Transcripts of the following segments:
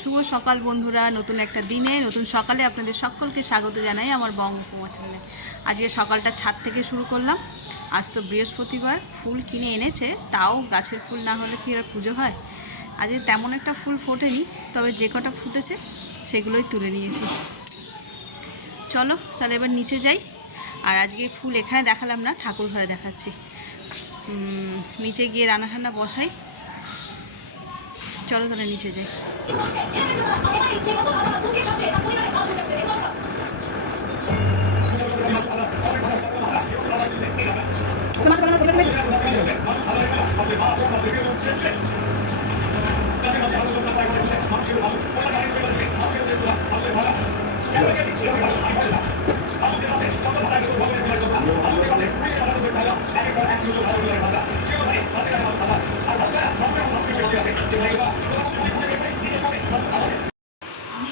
শুভ সকাল বন্ধুরা, নতুন একটা দিনে, নতুন সকালে আপনাদের সকলকে স্বাগত জানাই আমার বঙ্গকুমার চ্যানেলে আজকে সকালটা ছাদ থেকে শুরু করলাম। আজ তো বৃহস্পতিবার, ফুল কিনে এনেছে, তাও গাছের ফুল না হলে কি আর পুজো হয়? আজকে তেমন একটা ফুল ফোটেনি, তবে যে কটা ফুটেছে, সেগুলোই তুলে নিয়েছি। চলো, তাহলে এবার নিচে যাই। আর আজকে ফুল এখানে দেখালাম না, ঠাকুর ঘরে দেখাচ্ছি। নিচে গিয়ে রান্না ঠান্না বসাই। চলো তাহলে নিচে যাই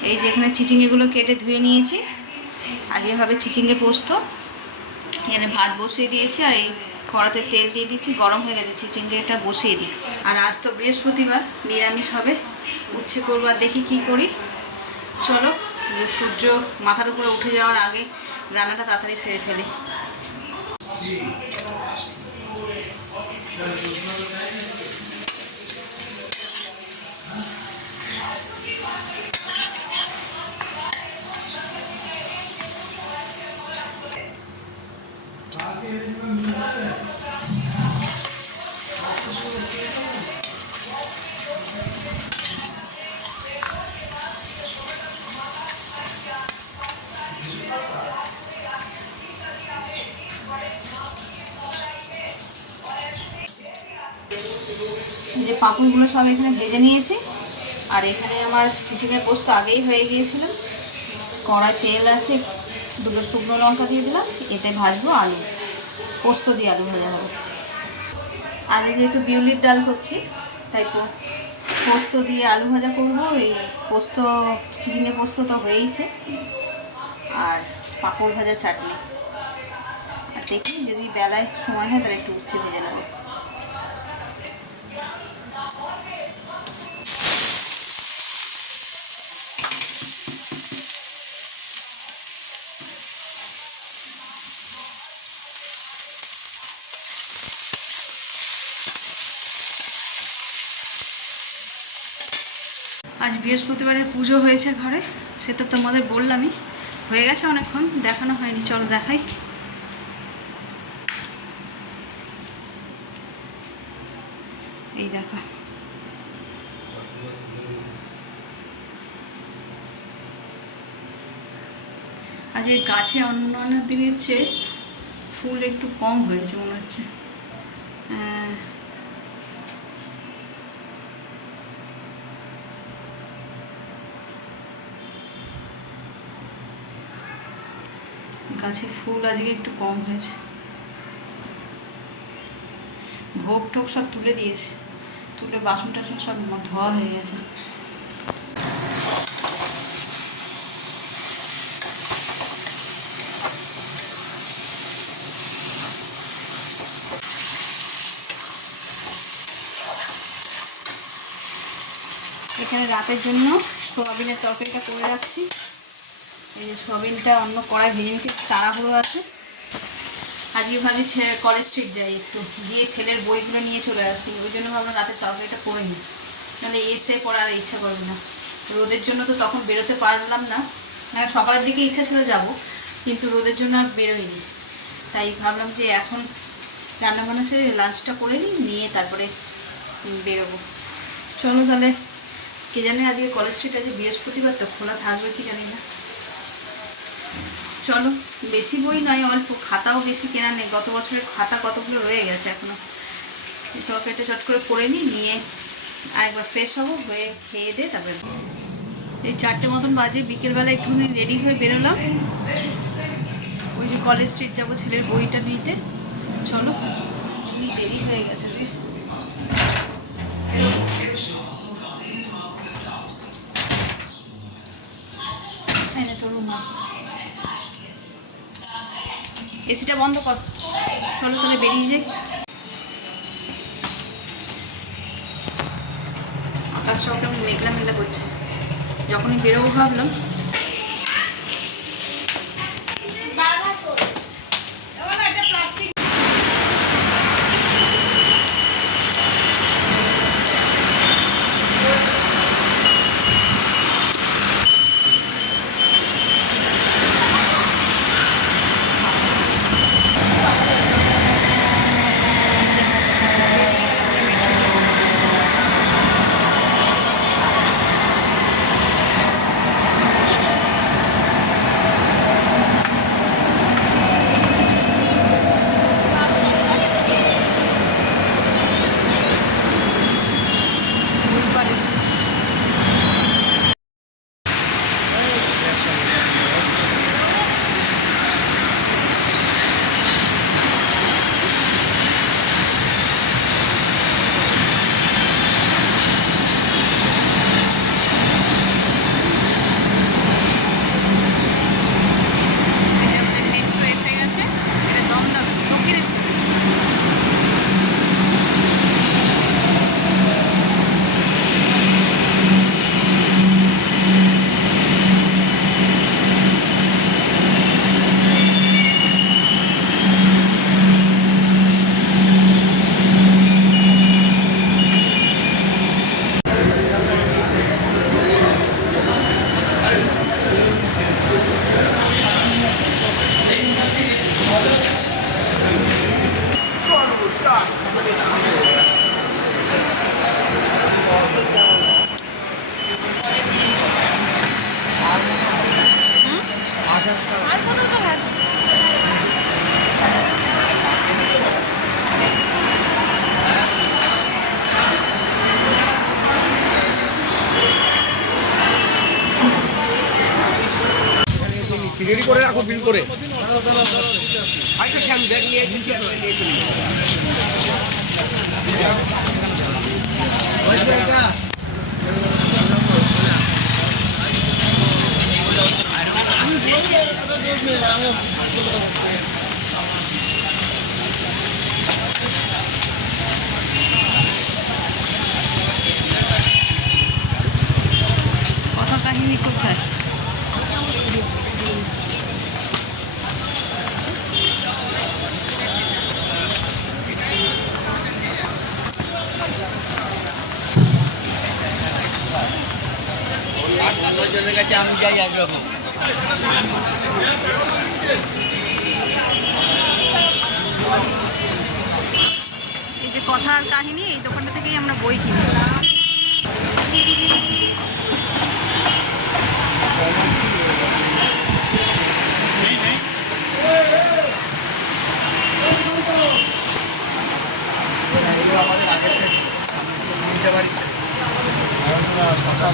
এই যে এখানে চিচিঙ্গেগুলো কেটে ধুয়ে নিয়েছি। আগে হবে চিচিঙ্গে পোস্ত। এখানে ভাত বসিয়ে দিয়েছি আর এই কড়াতে তেল দিয়ে দিচ্ছি। গরম হয়ে গেছে, চিচিঙ্গেটা বসিয়ে দিই। আর আজ তো বৃহস্পতিবার, নিরামিষ হবে। উচ্ছে করব আর দেখি কি করি। চলো, সূর্য মাথার উপরে উঠে যাওয়ার আগে রান্নাটা তাড়াতাড়ি সেরে ফেলি। যে পাঁপড়গুলো সব এখানে ভেজে নিয়েছি। আর এখানে আমার চিচিঙ্গের পোস্ত আগেই হয়ে গিয়েছিল। কড়াই তেল আছে, দুটো শুকনো লঙ্কা দিয়ে দিলাম, এতে ভাজবো আলু। পোস্ত দিয়ে আলু ভাজা হবে। আজকে যেহেতু বিউলির ডাল হচ্ছে, তাই পোস্ত দিয়ে আলু ভাজা করব। এই পোস্ত, চিচিঙ্গে পোস্ত তো হয়েইছে। আর পাঁপড় ভাজা চাটনি। আর দেখি, যদি বেলায় সময় হয় তাহলে একটু উচ্ছে ভেজে নেব। বৃহস্পতিবারের পুজো হয়েছে ঘরে, সে তো তোমাদের বললামই। হয়ে গেছে অনেকক্ষণ, দেখানো হয়নি। চলো দেখাই। এই দেখো। আজকে গাছে অন্য অন্য দিনের চেয়ে ফুল একটু কম হয়েছে, মনে হচ্ছে। গাছে ফুল আজকে একটু কম হয়েছে। ভোগ টোক সব তুলে দিয়েছে। তুলে বাসন টাসন সব ধোয়া হয়ে গেছে। এখানে রাতের জন্য সোয়াবিনের তরকারিটা করে রাখছি। এই যে সোয়াবিনটা অন্য কড়াই ভেজে নিয়েছি তাড়াহুড়ো আছে। আজকে ভাবি কলেজ স্ট্রিট যাই একটু, গিয়ে ছেলের বইগুলো নিয়ে চলে আসি, ওই জন্য ভাবলাম রাতের তরকারিটা করে নিই। নাহলে এসে পড়ার ইচ্ছা করবে না। রোদের জন্য তো তখন বেরোতে পারলাম না হ্যাঁ সকালের দিকে ইচ্ছা ছিল যাব, কিন্তু রোদের জন্য আর বেরোইনি তাই ভাবলাম যে এখন রান্না বান্না লাঞ্চটা করে নিই, নিয়ে তারপরে বেরোবো। চলো তাহলে, কে জানে আজকে কলেজ স্ট্রিট আছে বৃহস্পতিবার তো খোলা থাকবে, কি জানি না। চলো, বেশি বই নয়, অল্প খাতাও বেশি কেনা নেই। গত বছরের খাতা কতগুলো রয়ে গেছে এখনও? এই তরকারিটা চট করে করে নিই নিয়ে আরেকবার ফ্রেশ হব, হয়ে খেয়ে দিয়ে তারপরে এই চারটে মতন বাজে, বিকেলবেলা একটুখানি রেডি হয়ে বেরোলাম। ওই যে কলেজ স্ট্রিট যাব ছেলের বইটা নিতে। চলো দেরি হয়ে গেছে। রে এসিটা বন্ধ কর। চলো তাহলে বেরিয়ে যাই। আকাশ সব কেমন মেঘলা মেঘলা করছে। যখনই বেরোবো ভাবলাম রেডি করে রাখো বিল করে। কাহিনী কোথায় জনের কাছে আমি যাই একরকম এই যে কথার কাহিনী এই দোকানটা থেকেই আমরা বই কিনি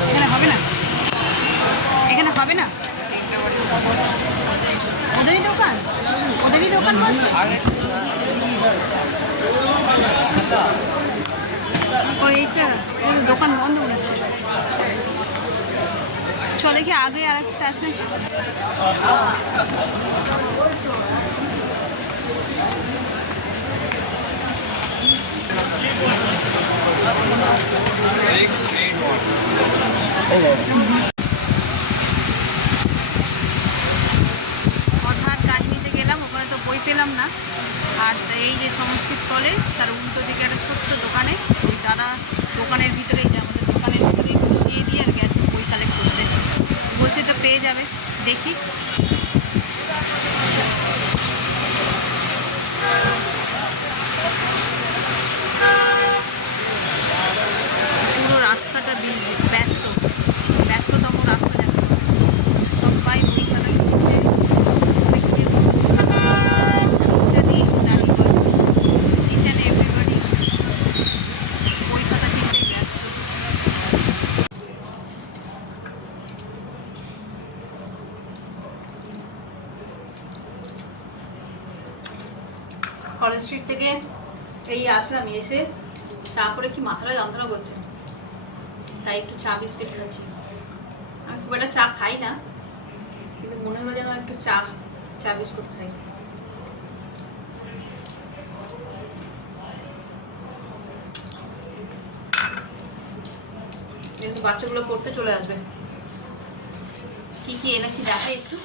এখানে হবে না এখানে হবে না ওদেরই দোকান ওদেরই দোকান বলছো ও এইটা দোকান বন্ধ করেছে। চ দেখি আগে আর একটা আছে কাহিনীতে গেলাম, ওখানে তো বই পেলাম না। আর এই যে সংস্কৃত কলেজ, তার উল্টো দিকে একটা ছোট্ট দোকানে ওই দাদা দোকানের ভিতরেই যে আমাদের দোকানের ভিতরেই বসিয়ে দিয়ে আর গেছে বই কালেক্ট করতে বলছে তো পেয়ে যাবে দেখি পুরো রাস্তাটা বিজি ব্যস্ত ব্যস্ততম রাস্তা দেখো সবাই বই খাতা কিনছে Everybody দাঁড়িয়ে পড়ে। Each and everybody বই খাতা কিনতে ব্যস্ত কলেজ স্ট্রিট থেকে এই আসলাম, এসে চা করে কি মাথাটা যন্ত্রণা করছে? তাই একটু চা, বিস্কিট খাচ্ছি। আমি খুব একটা চা খাই না, কিন্তু মনে হলো যেন একটু চা চা, বিস্কুট খাই। যেহেতু বাচ্চাগুলো পড়তে চলে আসবে। কি কি এনেছি দেখে একটু।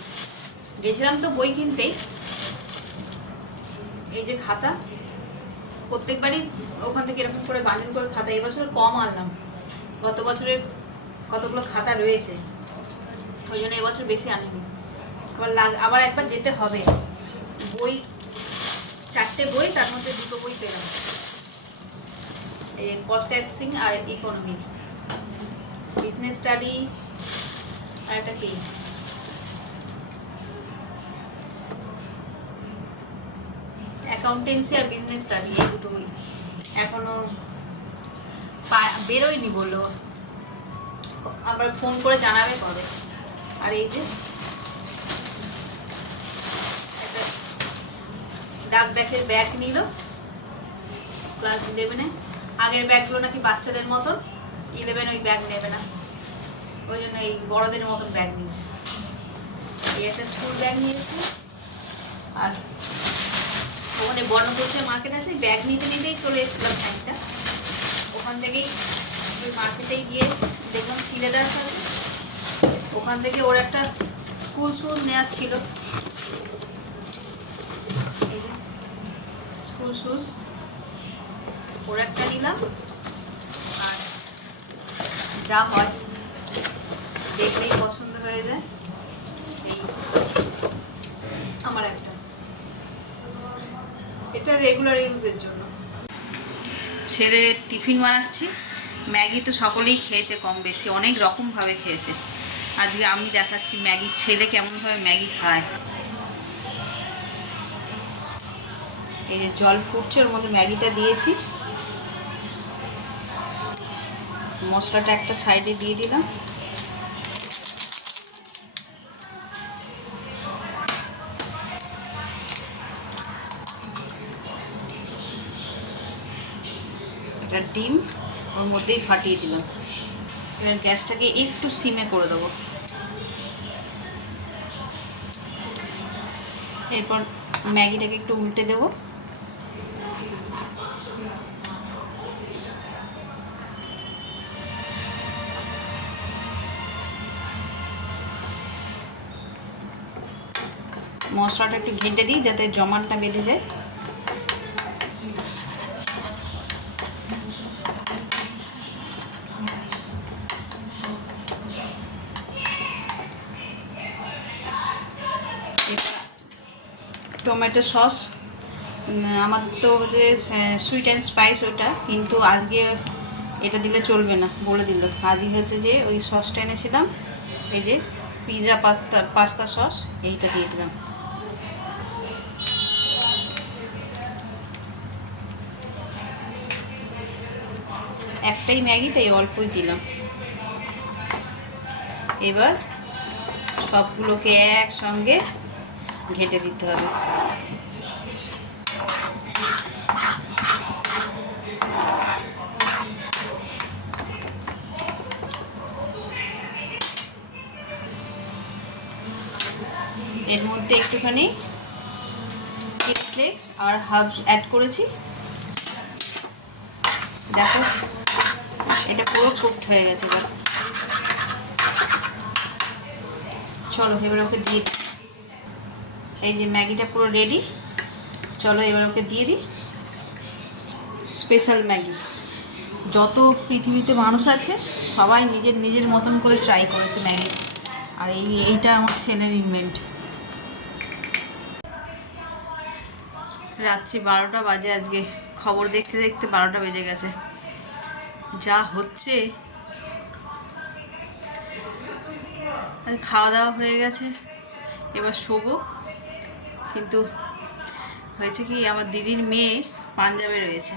গেছিলাম তো বই কিনতেই এই যে খাতা। প্রত্যেকবারই ওখান থেকে এরকম করে বান্ডিল করে খাতা, এবছর কম আনলাম। গত বছরের কতগুলো খাতা রয়েছে, ওই জন্য এবছর বেশি আনিনি। আবার আবার একবার যেতে হবে। বই, চারটে বই, তার মধ্যে দুটো বই পেলাম। এই কস্ট অ্যাক্সিং আর ইকোনমি বিজনেস স্টাডি আর একটা কি? অ্যাকাউন্টেন্সি আর বিজনেস স্টাডি এই দুটো বই এখনও পা- বেরোয়নি বলল। আবার ফোন করে জানাবে কবে। আর এই যে একটা ডাক ব্যাগের ব্যাগ নিল। ক্লাস ইলেভেনে আগের ব্যাগগুলো নাকি বাচ্চাদের মতন। ইলেভেন ওই ব্যাগ নেবে না। ওই জন্য এই বড়দের মতন ব্যাগ নিয়েছে। এই একটা স্কুল ব্যাগ নিয়েছে। আর ওখানে বর্ণপরিচয় মার্কেট আছে ব্যাগ নিতে নিতেই চলে এসেছিলাম খানিকটা ওখান থেকেই ওই মার্কেটেই গিয়ে দেখলাম শিলেদার আছে ওখান থেকে ওর একটা স্কুল শুজ নেওয়ার ছিল। স্কুল শুজ ওর একটা নিলাম। আর যা হয়, দেখলেই পছন্দ হয়ে যায়। এই আমার একটা। এটা রেগুলার ইউজের জন্য। ছেলে টিফিন বানাচ্ছি। ম্যাগি তো সকলেই খেয়েছে কম বেশি, অনেক রকমভাবে খেয়েছে। আজকে আমি দেখাচ্ছি ম্যাগি ছেলে কেমনভাবে ম্যাগি খায়। এই যে জল ফুটছে, ওর মধ্যে ম্যাগিটা দিয়েছি। মশলাটা একটা সাইডে দিয়ে দিলাম। ডিম, ওর মধ্যেই ফাটিয়ে দিলাম। এবার গ্যাসটাকে একটু সিমে করে দেবো। এরপর ম্যাগিটাকে একটু উল্টে দেবো। মশলাটা একটু ঘেঁটে দিই, যাতে জমাটটা বেঁধে যায়। Tomato sauce. আমার তো হচ্ছে সুইট অ্যান্ড স্পাইস ওটা, কিন্তু আজকে এটা দিলে চলবে না, বলে দিল। আজকে হচ্ছে যে, ওই সসটা এনেছিলাম, এই যে পিৎজা পাস্তা পাস্তা সস, এইটা দিয়ে দিলাম। একটাই ম্যাগি, তাই অল্পই দিলাম। এবার সবগুলোকে একসঙ্গে ঘেটে দিতে হবে। এর মধ্যে একটুখানি ফ্লেক্স আর হার্বস অ্যাড করেছি। দেখো, এটা পুরো কুকড হয়ে গেছে চলো, এবার ওকে দিয়ে এই যে ম্যাগিটা পুরো রেডি চলো এবার ওকে দিয়ে দিই। Special Maggi. যত পৃথিবীতে মানুষ আছে, সবাই নিজের নিজের মতন করে ট্রাই করেছে ম্যাগি। আর এই, এইটা আমার ছেলের ইনভেন্ট রাত্রি বারোটা বাজে আজকে। খবর দেখতে দেখতে বারোটা বেজে গেছে। যা হচ্ছে। খাওয়া দাওয়া হয়ে গেছে। এবার শোবো। কিন্তু হয়েছে কি, আমার দিদির মেয়ে পাঞ্জাবে রয়েছে।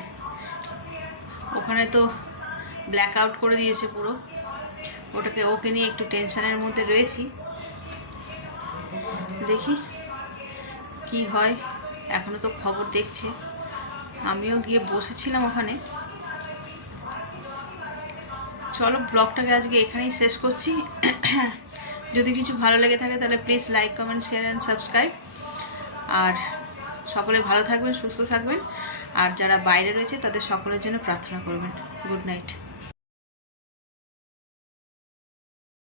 ওখানে তো ব্ল্যাক আউট করে দিয়েছে পুরো। ওটাকে, ওকে নিয়ে একটু টেনশানের মধ্যে রয়েছি। দেখি কি হয় এখনও তো খবর দেখছে। আমিও গিয়ে বসেছিলাম ওখানে। চলো, ব্লগটাকে আজকে এখানেই শেষ করছি। যদি কিছু ভালো লেগে থাকে, তাহলে please like comment share and subscribe আর সকলে ভালো থাকবেন, সুস্থ থাকবেন। আর যারা বাইরে রয়েছে, তাদের সকলের জন্য প্রার্থনা করবেন। Good night.